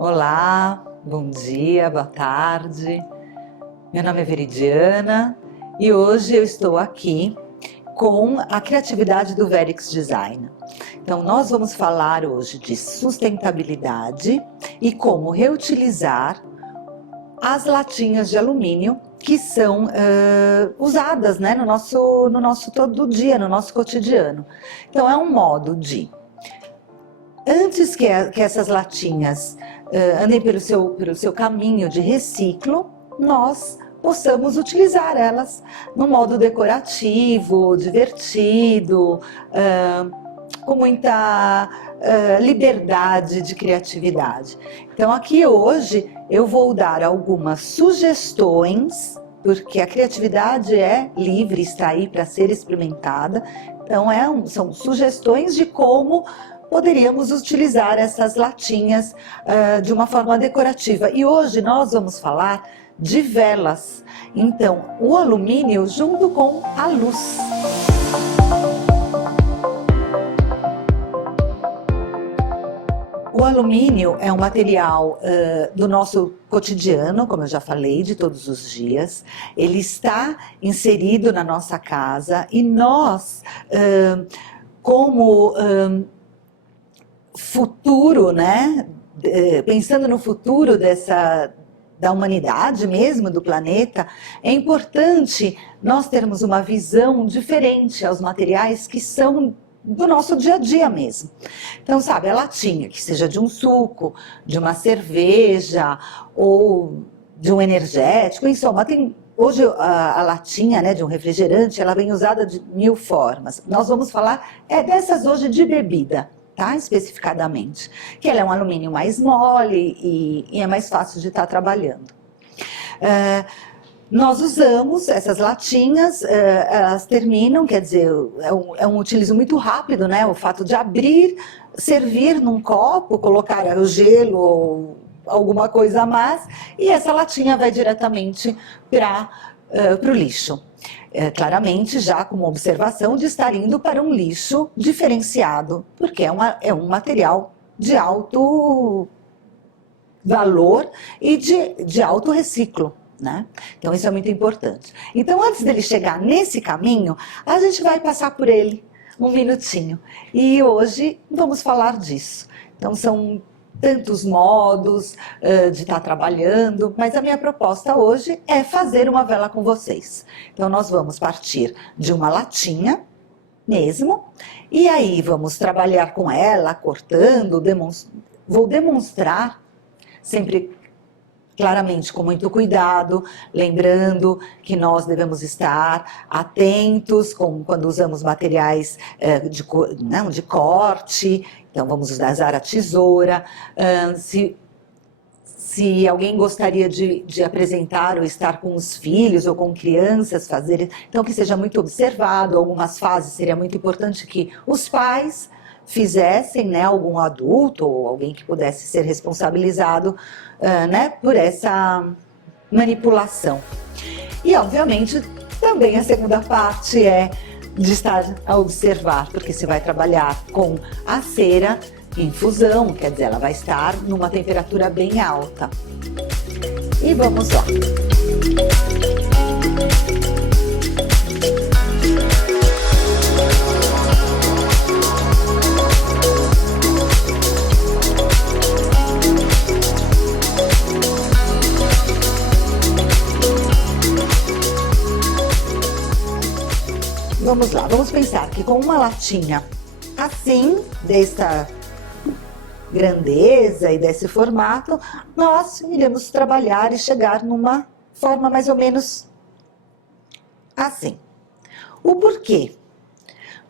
Olá, bom dia, boa tarde. Meu nome é Veridiana e hoje eu estou aqui com a criatividade do Verix Design. Então, nós vamos falar hoje de sustentabilidade e como reutilizar as latinhas de alumínio que são usadas, né, no nosso todo dia, no nosso cotidiano. Então, é um modo de, antes que essas latinhas andem pelo seu caminho de reciclo, nós possamos utilizar elas no modo decorativo, divertido, com muita liberdade de criatividade. Então aqui hoje eu vou dar algumas sugestões, porque a criatividade é livre, está aí para ser experimentada. Então são sugestões de como poderíamos utilizar essas latinhas de uma forma decorativa. E hoje nós vamos falar de velas. Então, o alumínio junto com a luz. O alumínio é um material do nosso cotidiano, como eu já falei, de todos os dias. Ele está inserido na nossa casa e nós, como futuro, né? Pensando no futuro da humanidade mesmo, do planeta, é importante nós termos uma visão diferente aos materiais que são do nosso dia a dia mesmo. Então, sabe, a latinha, que seja de um suco, de uma cerveja ou de um energético, em soma, hoje a latinha, né, de um refrigerante, ela vem usada de 1000 formas. Nós vamos falar dessas hoje de bebida. Tá? Especificadamente, que ela é um alumínio mais mole e é mais fácil de estar trabalhando. Nós usamos essas latinhas, elas terminam, quer dizer, é um utilizo muito rápido, né? O fato de abrir, servir num copo, colocar o gelo ou alguma coisa a mais, e essa latinha vai diretamente para o lixo. Claramente já com uma observação de estar indo para um lixo diferenciado, porque é um material de alto valor e de alto reciclo, né? Então isso é muito importante. Então antes dele chegar nesse caminho, a gente vai passar por ele um minutinho. E hoje vamos falar disso. Então são tantos modos de estar trabalhando, mas a minha proposta hoje é fazer uma vela com vocês. Então nós vamos partir de uma latinha mesmo, e aí vamos trabalhar com ela, cortando, vou demonstrar sempre claramente com muito cuidado, lembrando que nós devemos estar atentos quando usamos materiais de corte. Então vamos usar a tesoura. Se alguém gostaria de apresentar ou estar com os filhos ou com crianças, então que seja muito observado. Algumas fases seria muito importante que os pais fizessem, né, algum adulto ou alguém que pudesse ser responsabilizado né, por essa manipulação. E obviamente também a segunda parte é de estar a observar, porque você vai trabalhar com a cera em fusão, quer dizer, ela vai estar numa temperatura bem alta. E vamos lá. Vamos lá, vamos pensar que com uma latinha assim, desta grandeza e desse formato, nós iremos trabalhar e chegar numa forma mais ou menos assim. O porquê?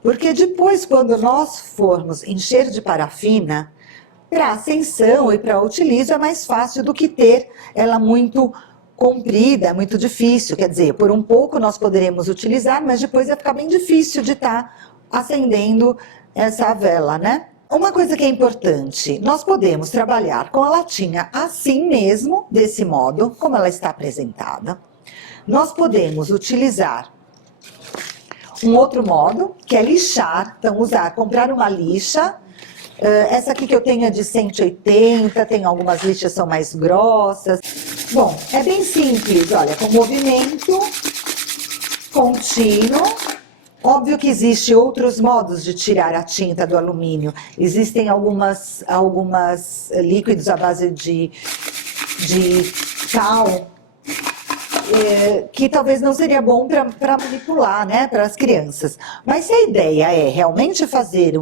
Porque depois, quando nós formos encher de parafina, para ascensão e para utilizo é mais fácil do que ter ela muito comprida, é muito difícil, quer dizer, por um pouco nós poderemos utilizar, mas depois vai ficar bem difícil de estar acendendo essa vela, né? Uma coisa que é importante, nós podemos trabalhar com a latinha assim mesmo, desse modo, como ela está apresentada. Nós podemos utilizar um outro modo, que é lixar, então comprar uma lixa Essa aqui que eu tenho é de 180, tem algumas lixas que são mais grossas. Bom, é bem simples, olha, com movimento contínuo. Óbvio que existem outros modos de tirar a tinta do alumínio. Existem algumas líquidos à base de cal, que talvez não seria bom para manipular, né, para as crianças. Mas se a ideia é realmente fazer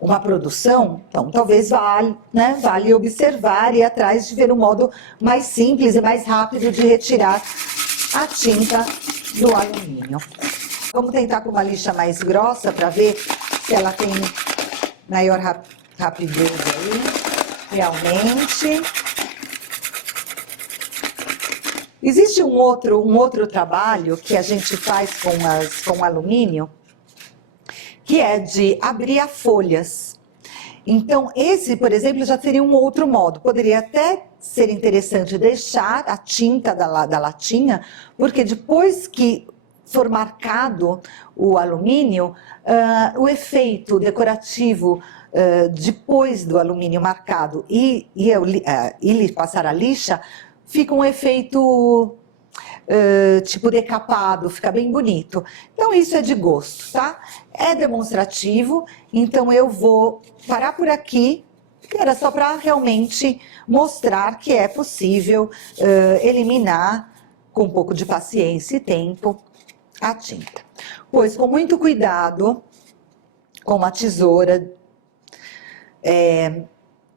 uma produção, então talvez vale observar e ir atrás de ver um modo mais simples e mais rápido de retirar a tinta do alumínio. Vamos tentar com uma lixa mais grossa para ver se ela tem maior rapidez aí, realmente. Existe um outro trabalho que a gente faz com alumínio, que é de abrir a folhas. Então, esse, por exemplo, já seria um outro modo. Poderia até ser interessante deixar a tinta da latinha, porque depois que for marcado o alumínio, o efeito decorativo depois do alumínio marcado e passar a lixa, fica um efeito tipo decapado, fica bem bonito. Então isso é de gosto, tá? É demonstrativo, então eu vou parar por aqui, que era só para realmente mostrar que é possível eliminar, com um pouco de paciência e tempo, a tinta. Pois com muito cuidado, com uma tesoura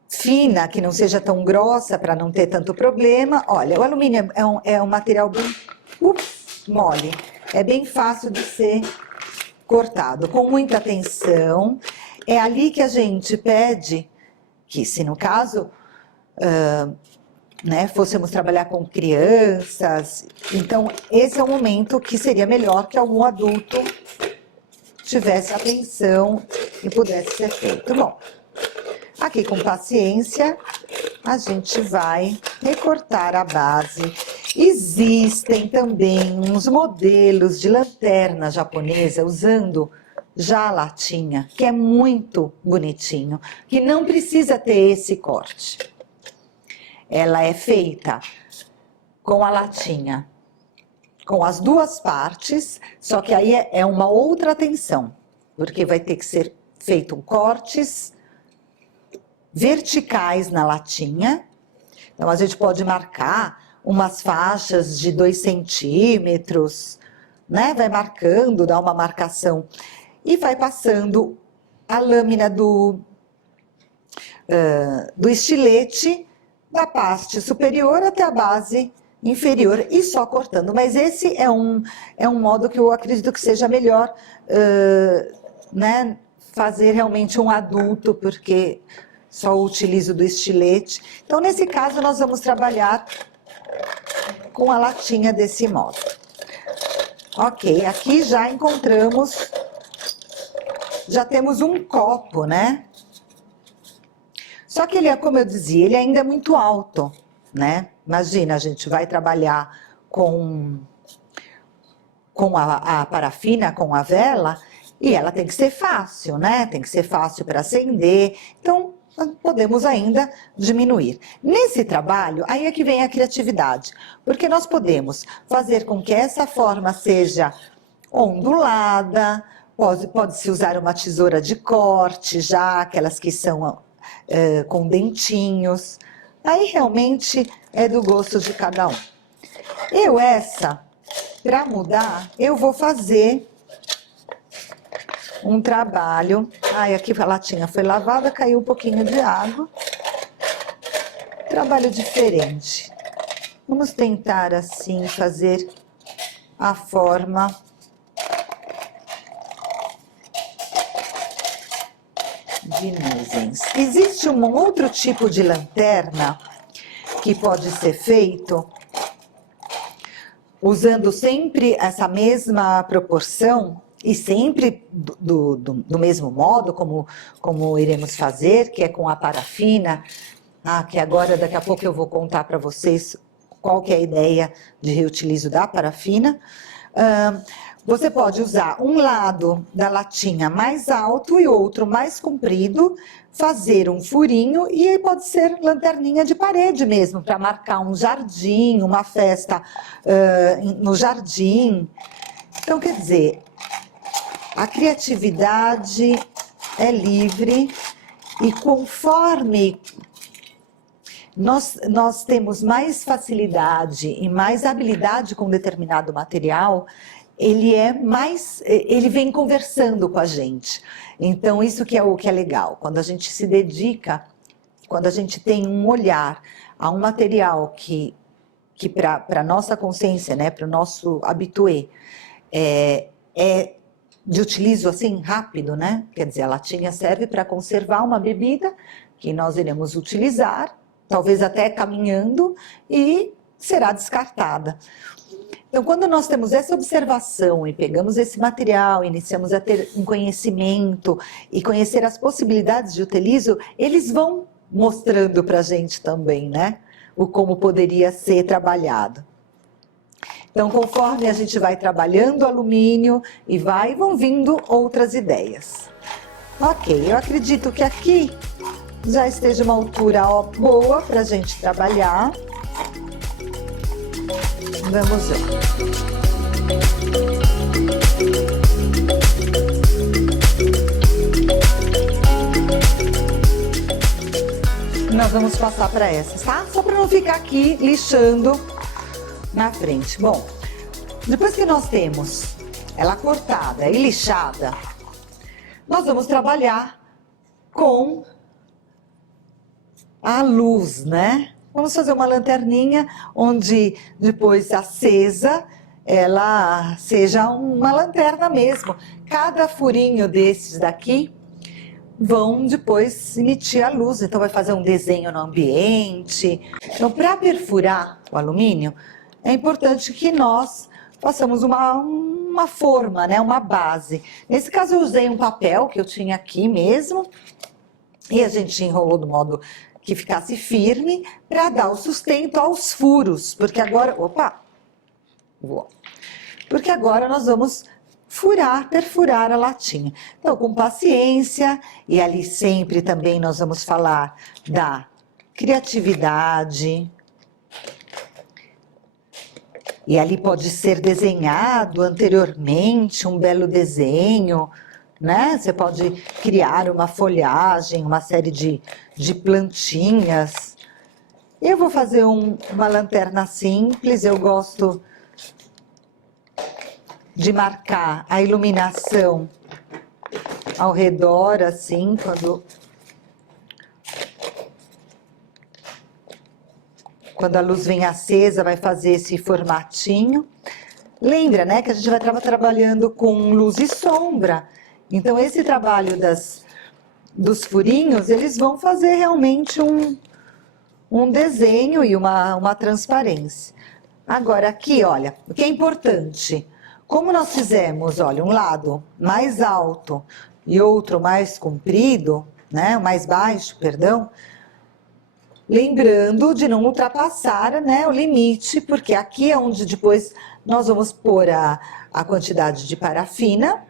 fina, que não seja tão grossa para não ter tanto problema. Olha, o alumínio é um material bem mole, é bem fácil de ser cortado, com muita atenção. É ali que a gente pede que, se no caso, fôssemos trabalhar com crianças, então esse é o momento que seria melhor que algum adulto tivesse atenção e pudesse ser feito. Bom, aqui com paciência a gente vai recortar a base. Existem também uns modelos de lanterna japonesa usando já a latinha, que é muito bonitinho, que não precisa ter esse corte. Ela é feita com a latinha, com as duas partes, só que aí é uma outra atenção, porque vai ter que ser feito cortes verticais na latinha. Então a gente pode marcar umas faixas de 2 centímetros, né? Vai marcando, dá uma marcação e vai passando a lâmina do estilete da parte superior até a base inferior e só cortando. Mas esse é um modo que eu acredito que seja melhor fazer realmente um adulto, porque só o utilizo do estilete. Então, nesse caso, nós vamos trabalhar com a latinha desse modo. Ok, aqui já encontramos, já temos um copo, né? Só que ele é, como eu dizia, ele ainda é muito alto, né? Imagina, a gente vai trabalhar com a parafina, com a vela, e ela tem que ser fácil, né? Tem que ser fácil para acender. Então, podemos ainda diminuir. Nesse trabalho, aí é que vem a criatividade, porque nós podemos fazer com que essa forma seja ondulada, pode-se usar uma tesoura de corte, já aquelas que são com dentinhos. Aí realmente é do gosto de cada um. Para mudar, eu vou fazer um trabalho. Ai, aqui a latinha foi lavada, caiu um pouquinho de água. Trabalho diferente. Vamos tentar assim fazer a forma de nuvens. Existe um outro tipo de lanterna que pode ser feito usando sempre essa mesma proporção e sempre do mesmo modo, como iremos fazer, que é com a parafina. Que agora, daqui a pouco eu vou contar para vocês qual que é a ideia de reutilizo da parafina. Você pode usar um lado da latinha mais alto e outro mais comprido, fazer um furinho e aí pode ser lanterninha de parede mesmo, para marcar um jardim, uma festa no jardim. Então, quer dizer, a criatividade é livre e conforme nós temos mais facilidade e mais habilidade com determinado material, ele vem conversando com a gente. Então, isso que é o que é legal. Quando a gente se dedica, quando a gente tem um olhar a um material que para a nossa consciência, né, para o nosso habitué, é de utilizo assim rápido, né? Quer dizer, a latinha serve para conservar uma bebida que nós iremos utilizar, talvez até caminhando, e será descartada. Então, quando nós temos essa observação e pegamos esse material, iniciamos a ter um conhecimento e conhecer as possibilidades de utilizo, eles vão mostrando para a gente também, né? O como poderia ser trabalhado. Então, conforme a gente vai trabalhando o alumínio e vão vindo outras ideias. Ok, eu acredito que aqui já esteja uma altura boa para a gente trabalhar. Vamos ver. Nós vamos passar para essa, tá? Só para não ficar aqui lixando na frente. Bom, depois que nós temos ela cortada e lixada, nós vamos trabalhar com a luz, né? Vamos fazer uma lanterninha onde depois acesa ela seja uma lanterna mesmo. Cada furinho desses daqui vão depois emitir a luz, então vai fazer um desenho no ambiente. Então, para perfurar o alumínio, é importante que nós façamos uma forma, né, uma base. Nesse caso eu usei um papel que eu tinha aqui mesmo, e a gente enrolou do modo que ficasse firme para dar o sustento aos furos, porque agora, porque agora nós vamos perfurar a latinha. Então, com paciência, e ali sempre também nós vamos falar da criatividade. E ali pode ser desenhado anteriormente um belo desenho, né? Você pode criar uma folhagem, uma série de plantinhas. Eu vou fazer uma lanterna simples, eu gosto de marcar a iluminação ao redor, assim, quando a luz vem acesa, vai fazer esse formatinho. Lembra, né, que a gente vai estar trabalhando com luz e sombra. Então, esse trabalho dos furinhos, eles vão fazer realmente um desenho e uma transparência. Agora, aqui, olha, o que é importante, como nós fizemos, olha, um lado mais alto e outro mais comprido, né, mais baixo, perdão, lembrando de não ultrapassar, né, o limite, porque aqui é onde depois nós vamos pôr a quantidade de parafina,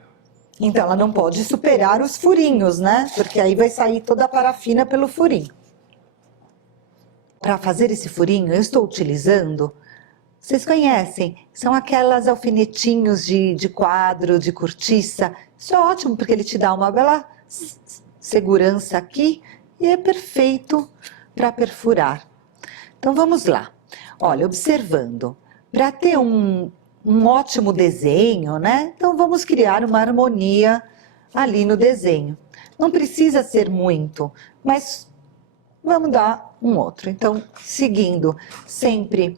então ela não pode superar os furinhos, né, porque aí vai sair toda a parafina pelo furinho. Para fazer esse furinho, eu estou utilizando, vocês conhecem, são aquelas alfinetinhos de quadro, de cortiça. Isso é ótimo, porque ele te dá uma bela segurança aqui e é perfeito para perfurar. Então, vamos lá. Olha, observando, para ter um ótimo desenho, né? Então, vamos criar uma harmonia ali no desenho. Não precisa ser muito, mas vamos dar um outro. Então, seguindo sempre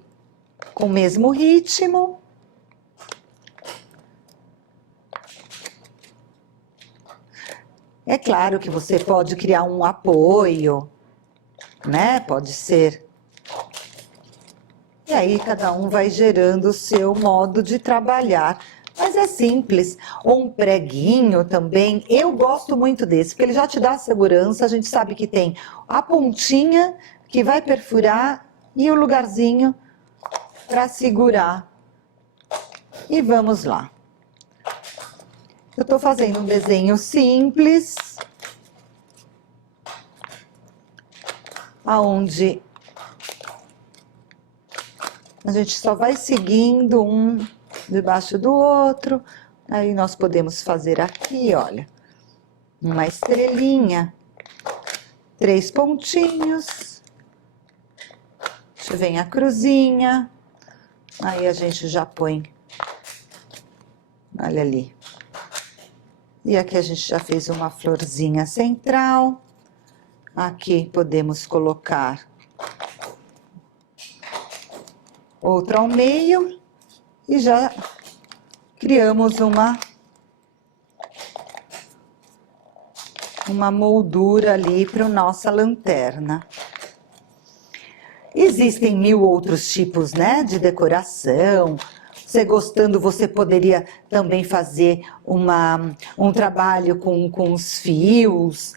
com o mesmo ritmo. É claro que você pode criar um apoio, né? Pode ser. E aí cada um vai gerando o seu modo de trabalhar. Mas é simples. Ou um preguinho também. Eu gosto muito desse, porque ele já te dá segurança. A gente sabe que tem a pontinha que vai perfurar e o lugarzinho para segurar E vamos lá. Eu tô fazendo um desenho simples, aonde a gente só vai seguindo um debaixo do outro. Aí nós podemos fazer aqui, olha, uma estrelinha, 3 pontinhos, vem a cruzinha, aí a gente já põe, olha ali. E aqui a gente já fez uma florzinha central. Aqui podemos colocar outra ao meio e já criamos uma moldura ali para a nossa lanterna. Existem 1000 outros tipos, né, de decoração. Você gostando, você poderia também fazer um trabalho com os fios,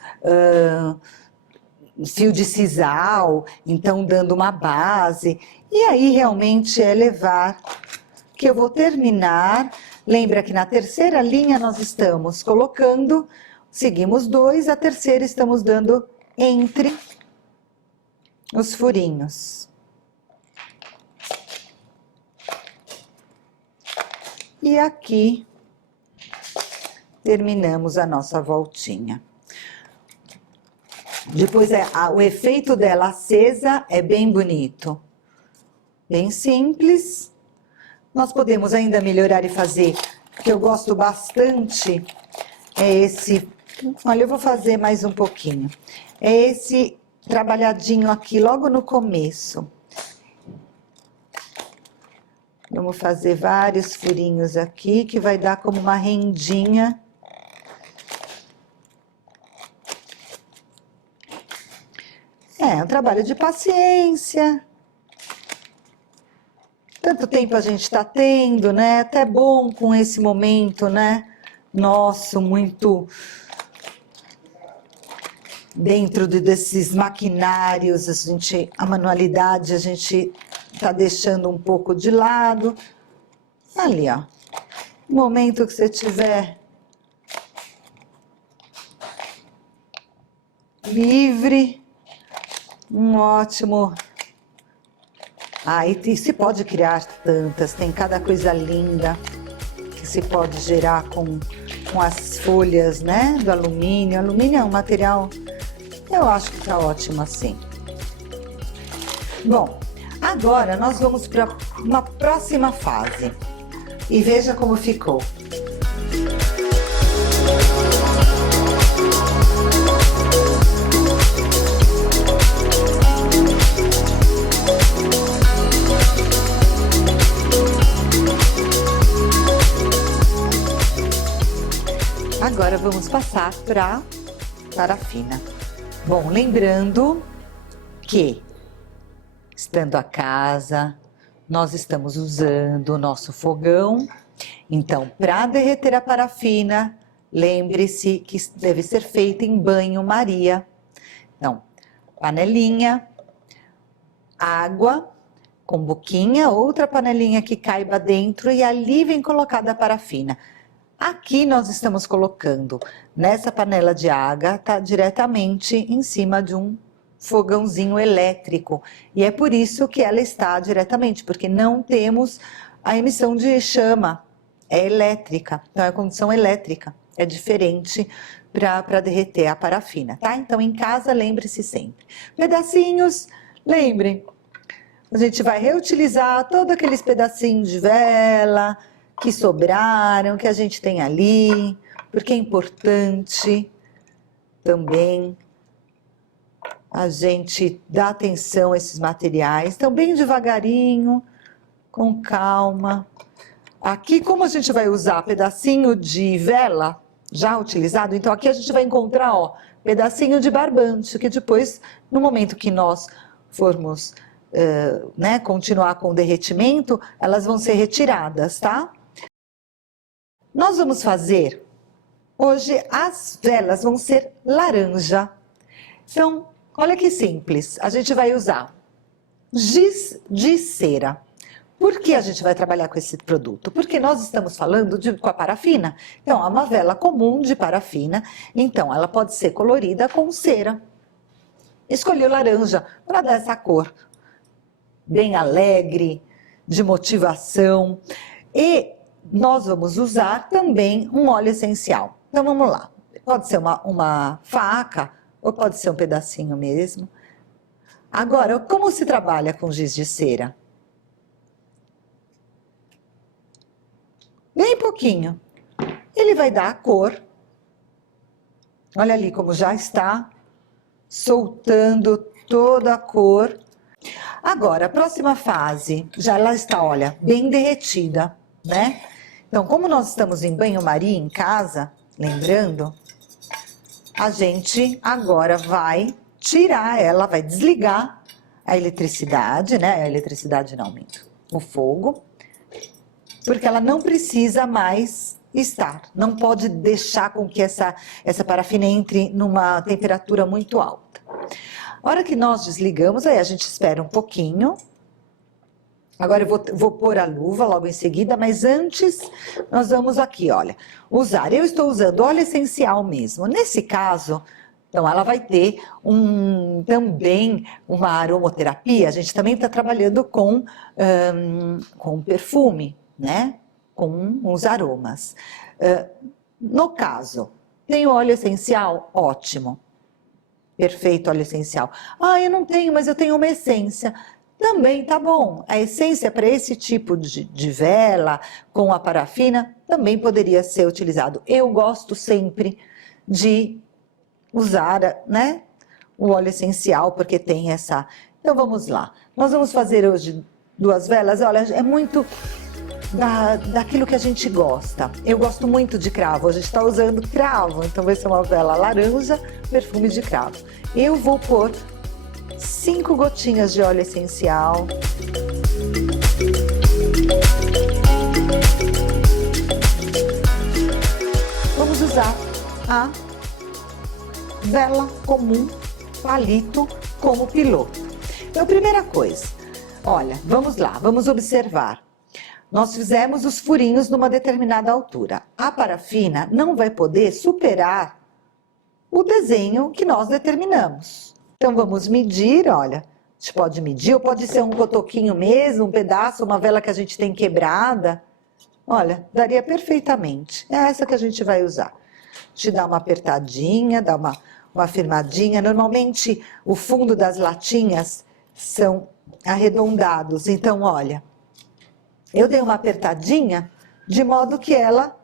fio de sisal, então dando uma base. E aí realmente é levar, que eu vou terminar. Lembra que na terceira linha nós estamos colocando, seguimos 2, a terceira estamos dando entre os furinhos. E aqui terminamos a nossa voltinha. Depois o efeito dela acesa é bem bonito. Bem simples. Nós podemos ainda melhorar e fazer, que eu gosto bastante, é esse... Olha, eu vou fazer mais um pouquinho. É esse trabalhadinho aqui logo no começo. Vamos fazer vários furinhos aqui, que vai dar como uma rendinha. É um trabalho de paciência. Tanto tempo a gente está tendo, né? Até bom com esse momento, né? Nosso, muito dentro desses maquinários, a manualidade a gente tá deixando um pouco de lado. Ali, ó. No momento que você tiver livre, um ótimo... e se pode criar tantas, tem cada coisa linda que se pode gerar com as folhas, né, do alumínio. Alumínio é um material, eu acho que tá ótimo assim. Bom, agora nós vamos para uma próxima fase e veja como ficou. Agora vamos passar para parafina. Bom, lembrando que, estando a casa, nós estamos usando o nosso fogão. Então, para derreter a parafina, lembre-se que deve ser feita em banho-maria. Então, panelinha, água com boquinha, outra panelinha que caiba dentro e ali vem colocada a parafina. Aqui nós estamos colocando, nessa panela de água, tá diretamente em cima de um fogãozinho elétrico. E é por isso que ela está diretamente, porque não temos a emissão de chama, é elétrica, então é condução elétrica, é diferente para derreter a parafina, tá? Então em casa, lembre-se sempre. Pedacinhos, lembrem, a gente vai reutilizar todos aqueles pedacinhos de vela que sobraram, que a gente tem ali, porque é importante também a gente dar atenção a esses materiais. Então, bem devagarinho, com calma. Aqui, como a gente vai usar pedacinho de vela já utilizado, então aqui a gente vai encontrar, ó, pedacinho de barbante, que depois, no momento que nós formos continuar com o derretimento, elas vão ser retiradas, tá? Nós vamos fazer, hoje as velas vão ser laranja. Então, olha que simples, a gente vai usar giz de cera, Por que a gente vai trabalhar com esse produto? Porque nós estamos falando com a parafina. Então, é uma vela comum de parafina, então ela pode ser colorida com cera. Escolhi o laranja para dar essa cor bem alegre, de motivação. E nós vamos usar também um óleo essencial. Então vamos lá. Pode ser uma faca ou pode ser um pedacinho mesmo. Agora, como se trabalha com giz de cera? Bem pouquinho. Ele vai dar a cor. Olha ali como já está soltando toda a cor. Agora, a próxima fase, já ela está, olha, bem derretida, né? Então, como nós estamos em banho-maria em casa, lembrando, a gente agora vai tirar ela, vai desligar a eletricidade, né? A eletricidade não, minto, o fogo, porque ela não precisa mais estar, não pode deixar com que essa parafina entre numa temperatura muito alta. A hora que nós desligamos, aí a gente espera um pouquinho. Agora eu vou pôr a luva logo em seguida, mas antes nós vamos aqui, olha, usar. Eu estou usando óleo essencial mesmo. Nesse caso, então ela vai ter também uma aromaterapia. A gente também está trabalhando com perfume, né? Com os aromas. No caso, tem o óleo essencial? Ótimo. Perfeito, óleo essencial. Ah, eu não tenho, mas eu tenho uma essência. Também tá bom. A essência para esse tipo de vela, com a parafina, também poderia ser utilizado. Eu gosto sempre de usar, né, o óleo essencial, porque tem essa... Então vamos lá. Nós vamos fazer hoje 2 velas. Olha, é muito daquilo que a gente gosta. Eu gosto muito de cravo, a gente está usando cravo, então vai ser uma vela laranja, perfume de cravo. Eu vou pôr 5 gotinhas de óleo essencial. Vamos usar a vela comum, palito, como piloto. Então, primeira coisa, olha, vamos lá, vamos observar. Nós fizemos os furinhos numa determinada altura. A parafina não vai poder superar o desenho que nós determinamos. Então, vamos medir, olha, a gente pode medir, ou pode ser um cotoquinho mesmo, um pedaço, uma vela que a gente tem quebrada. Olha, daria perfeitamente. É essa que a gente vai usar. Te dá uma apertadinha, dá uma firmadinha. Normalmente, o fundo das latinhas são arredondados. Então, olha... Eu dei uma apertadinha, de modo que ela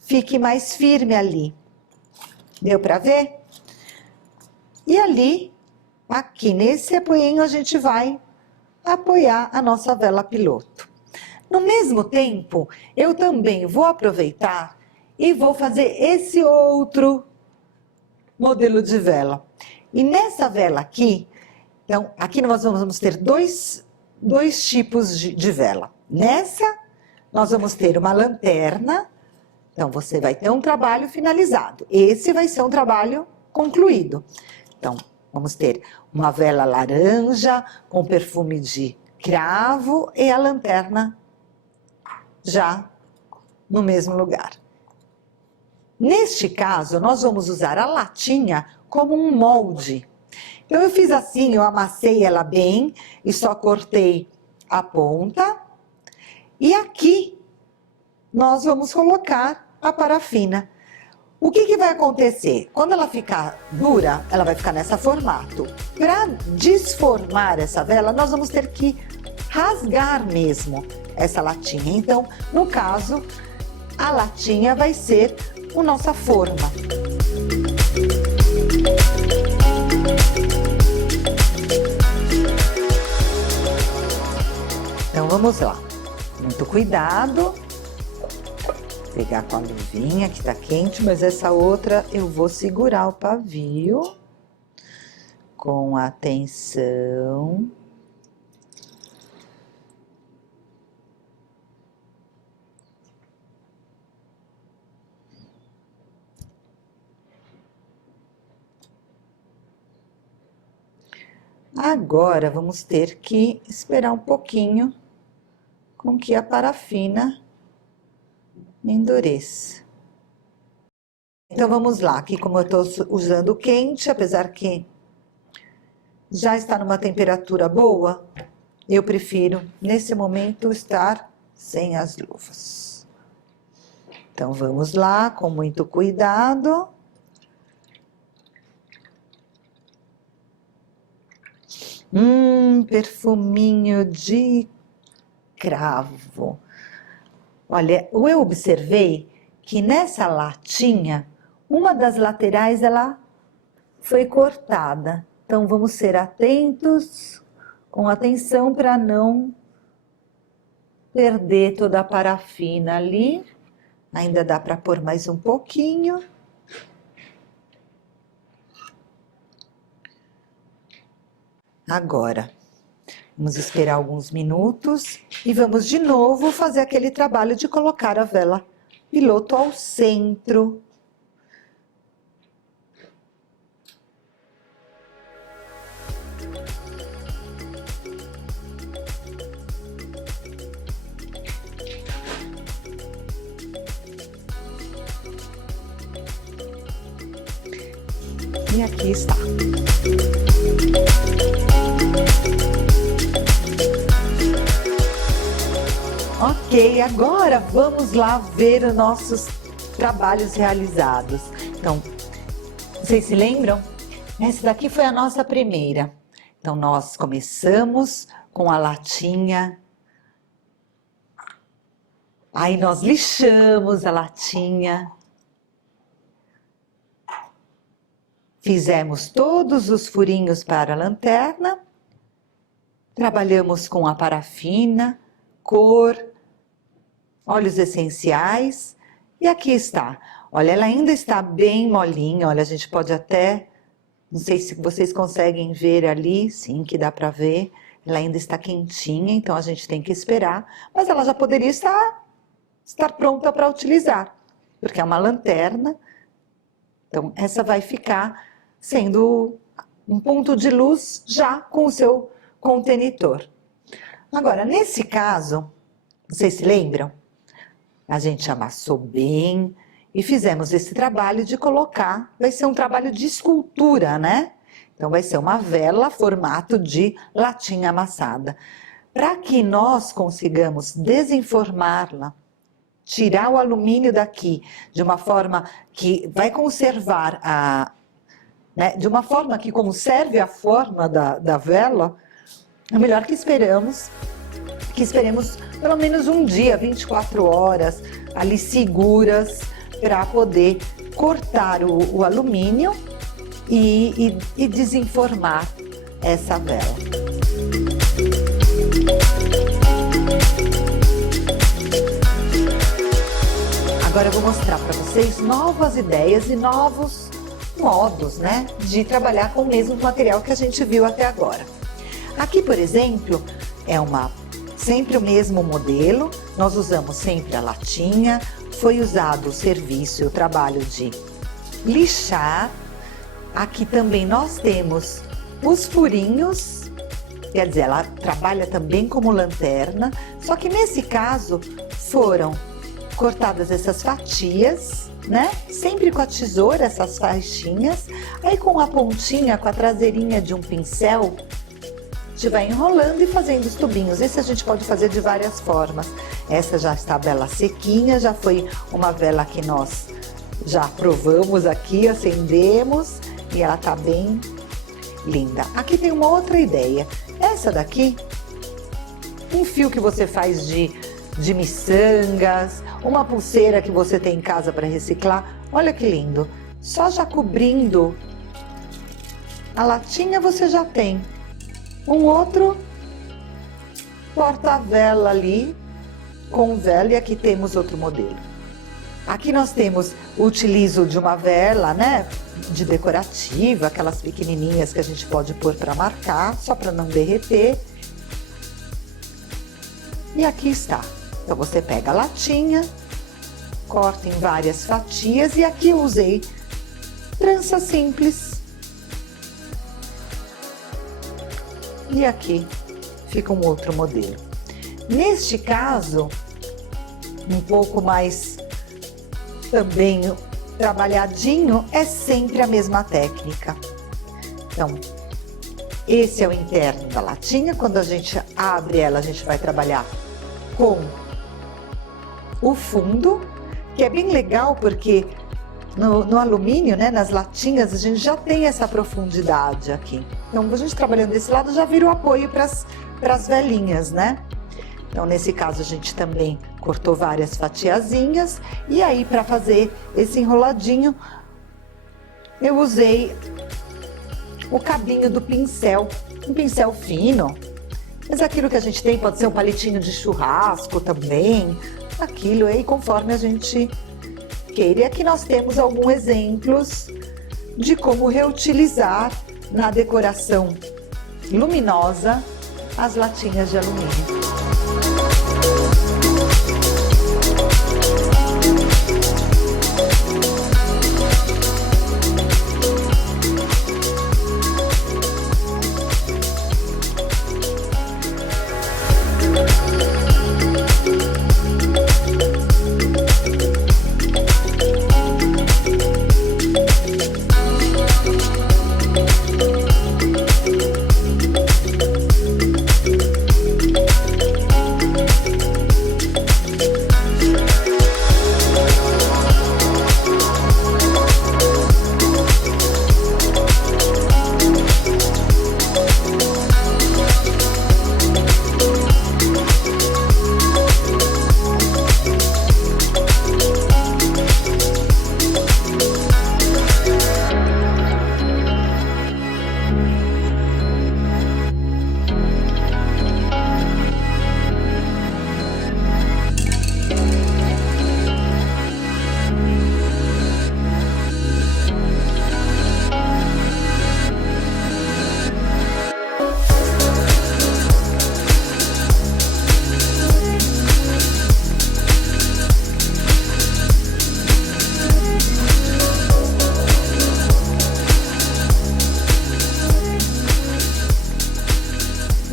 fique mais firme ali. Deu para ver? E ali, aqui nesse apoinho, a gente vai apoiar a nossa vela piloto. No mesmo tempo, eu também vou aproveitar e vou fazer esse outro modelo de vela. E nessa vela aqui, então, aqui nós vamos ter dois tipos de vela. Nessa, nós vamos ter uma lanterna, então você vai ter um trabalho finalizado. Esse vai ser um trabalho concluído. Então, vamos ter uma vela laranja com perfume de cravo e a lanterna já no mesmo lugar. Neste caso, nós vamos usar a latinha como um molde. Então, eu fiz assim, eu amassei ela bem e só cortei a ponta. E aqui, nós vamos colocar a parafina. O que vai acontecer? Quando ela ficar dura, ela vai ficar nesse formato. Para desformar essa vela, nós vamos ter que rasgar mesmo essa latinha. Então, no caso, a latinha vai ser a nossa forma. Então, vamos lá. Muito cuidado. Pegar com a luvinha que tá quente, mas essa outra eu vou segurar o pavio com atenção. Agora vamos ter que esperar um pouquinho com que a parafina endureça. Então vamos lá, aqui como eu estou usando quente, apesar que já está numa temperatura boa, eu prefiro nesse momento estar sem as luvas. Então vamos lá, com muito cuidado. Perfuminho de cravo. Olha, eu observei que nessa latinha, uma das laterais ela foi cortada. Então vamos ser atentos, com atenção para não perder toda a parafina ali. Ainda dá para pôr mais um pouquinho. Agora, vamos esperar alguns minutos e vamos de novo fazer aquele trabalho de colocar a vela piloto ao centro. E aqui está. Ok, agora vamos lá ver os nossos trabalhos realizados. Então, vocês se lembram? Essa daqui foi a nossa primeira. Então, nós começamos com a latinha. Aí nós lixamos a latinha. Fizemos todos os furinhos para a lanterna. Trabalhamos com a parafina, cor, óleos essenciais. E aqui está. Olha, ela ainda está bem molinha. Olha, a gente pode até... Não sei se vocês conseguem ver ali. Sim, que dá para ver. Ela ainda está quentinha, então a gente tem que esperar. Mas ela já poderia estar pronta para utilizar. Porque é uma lanterna. Então, essa vai ficar sendo um ponto de luz já com o seu contenitor. Agora, nesse caso, vocês se lembram? A gente amassou bem e fizemos esse trabalho de colocar, vai ser um trabalho de escultura, né? Então vai ser uma vela formato de latinha amassada. Para que nós consigamos desenformá-la, tirar o alumínio daqui de uma forma que vai conservar de uma forma que conserve a forma da vela, é melhor que esperemos pelo menos um dia, 24 horas, ali seguras, para poder cortar o alumínio e desenformar essa vela. Agora eu vou mostrar para vocês novas ideias e novos modos, né, de trabalhar com o mesmo material que a gente viu até agora. Aqui, por exemplo, é sempre o mesmo modelo, nós usamos sempre a latinha, foi usado o serviço e o trabalho de lixar. Aqui também nós temos os furinhos, quer dizer, ela trabalha também como lanterna, só que nesse caso foram cortadas essas fatias, né? Sempre com a tesoura, essas faixinhas. Aí com a pontinha, com a traseirinha de um pincel, a gente vai enrolando e fazendo os tubinhos. Esse a gente pode fazer de várias formas. Essa já está bela sequinha, já foi uma vela que nós já provamos aqui, acendemos e ela tá bem linda. Aqui tem uma outra ideia. Essa daqui, um fio que você faz de miçangas, uma pulseira que você tem em casa para reciclar. Olha que lindo! Só já cobrindo a latinha você já tem um outro porta-vela ali com vela, e aqui temos outro modelo. Aqui nós temos o utilizo de uma vela, né, de decorativa, aquelas pequenininhas que a gente pode pôr para marcar, só para não derreter. E aqui está. Então você pega a latinha, corta em várias fatias e aqui eu usei trança simples. E aqui fica um outro modelo. Neste caso, um pouco mais também trabalhadinho, é sempre a mesma técnica. Então, esse é o interno da latinha. Quando a gente abre ela, a gente vai trabalhar com o fundo, que é bem legal porque no alumínio, né, nas latinhas, a gente já tem essa profundidade aqui. Então, a gente trabalhando desse lado já vira o apoio para as velinhas, né? Então, nesse caso, a gente também cortou várias fatiazinhas. E aí, para fazer esse enroladinho, eu usei o cabinho do pincel, um pincel fino. Mas aquilo que a gente tem pode ser um palitinho de churrasco também, aquilo aí conforme a gente queira. E aqui nós temos alguns exemplos de como reutilizar na decoração luminosa as latinhas de alumínio.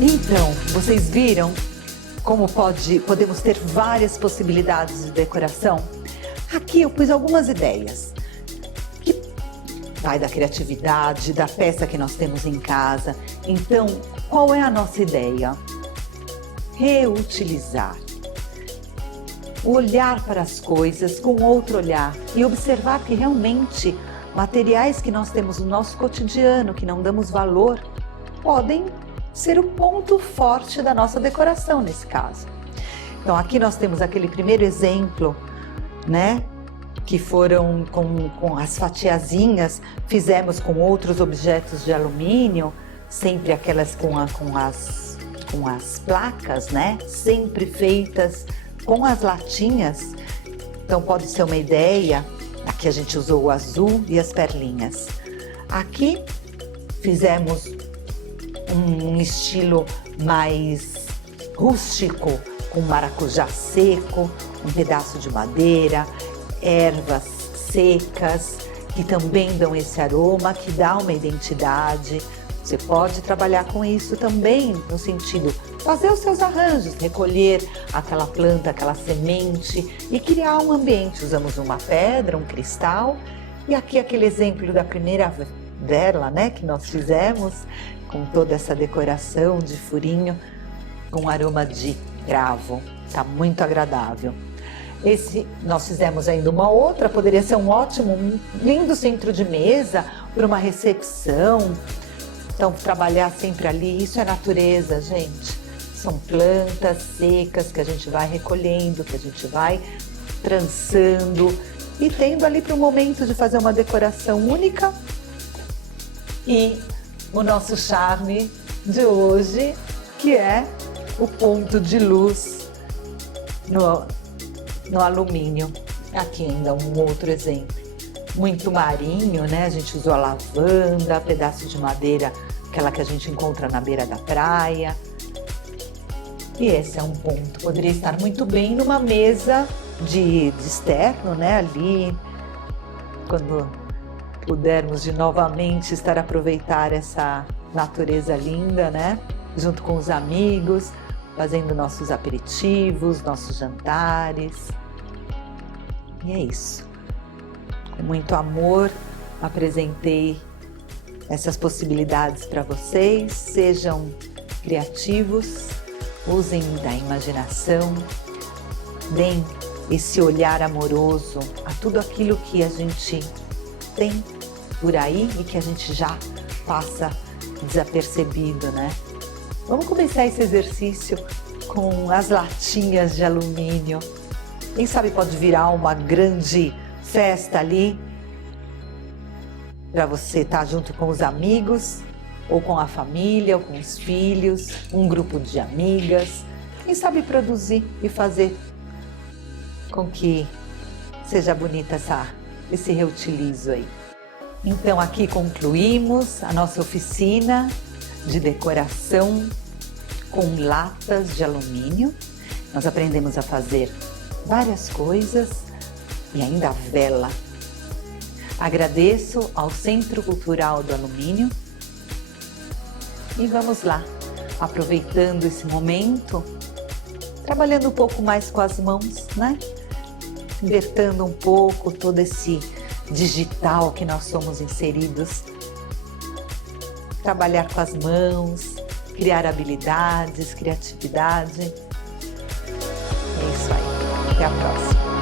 Então, vocês viram como podemos ter várias possibilidades de decoração? Aqui eu pus algumas ideias que vai da criatividade, da peça que nós temos em casa. Então, qual é a nossa ideia? Reutilizar. Olhar para as coisas com outro olhar e observar que realmente materiais que nós temos no nosso cotidiano, que não damos valor, podem ser o ponto forte da nossa decoração nesse caso. Então aqui nós temos aquele primeiro exemplo, né? Que foram com as fatiazinhas, fizemos com outros objetos de alumínio, sempre aquelas com as placas, né? Sempre feitas com as latinhas. Então pode ser uma ideia. Aqui a gente usou o azul e as perlinhas. Aqui fizemos um estilo mais rústico, com maracujá seco, um pedaço de madeira, ervas secas, que também dão esse aroma, que dá uma identidade. Você pode trabalhar com isso também, no sentido de fazer os seus arranjos, recolher aquela planta, aquela semente e criar um ambiente. Usamos uma pedra, um cristal, e aqui aquele exemplo da primeira vela, né, que nós fizemos, com toda essa decoração de furinho, com aroma de cravo. Tá muito agradável. Esse nós fizemos ainda uma outra, poderia ser um ótimo, um lindo centro de mesa para uma recepção. Então, trabalhar sempre ali, isso é natureza, gente. São plantas secas que a gente vai recolhendo, que a gente vai trançando e tendo ali para o momento de fazer uma decoração única. E o nosso charme de hoje, que é o ponto de luz no alumínio. Aqui ainda um outro exemplo. Muito marinho, né? A gente usou a lavanda, pedaço de madeira, aquela que a gente encontra na beira da praia. E esse é um ponto. Poderia estar muito bem numa mesa de externo, né? Ali, quando pudermos de novamente aproveitar essa natureza linda, né? Junto com os amigos, fazendo nossos aperitivos, nossos jantares. E é isso. Com muito amor, apresentei essas possibilidades para vocês. Sejam criativos, usem da imaginação, deem esse olhar amoroso a tudo aquilo que a gente tem por aí e que a gente já passa desapercebido, né? Vamos começar esse exercício com as latinhas de alumínio. Quem sabe pode virar uma grande festa ali para você estar junto com os amigos, ou com a família, ou com os filhos, um grupo de amigas. Quem sabe produzir e fazer com que seja bonita esse reutilizo aí. Então aqui concluímos a nossa oficina de decoração com latas de alumínio. Nós aprendemos a fazer várias coisas e ainda a vela. Agradeço ao Centro Cultural do Alumínio e vamos lá, aproveitando esse momento, trabalhando um pouco mais com as mãos, né? Libertando um pouco todo esse digital que nós somos inseridos. Trabalhar com as mãos, criar habilidades, criatividade. É isso aí. Até a próxima.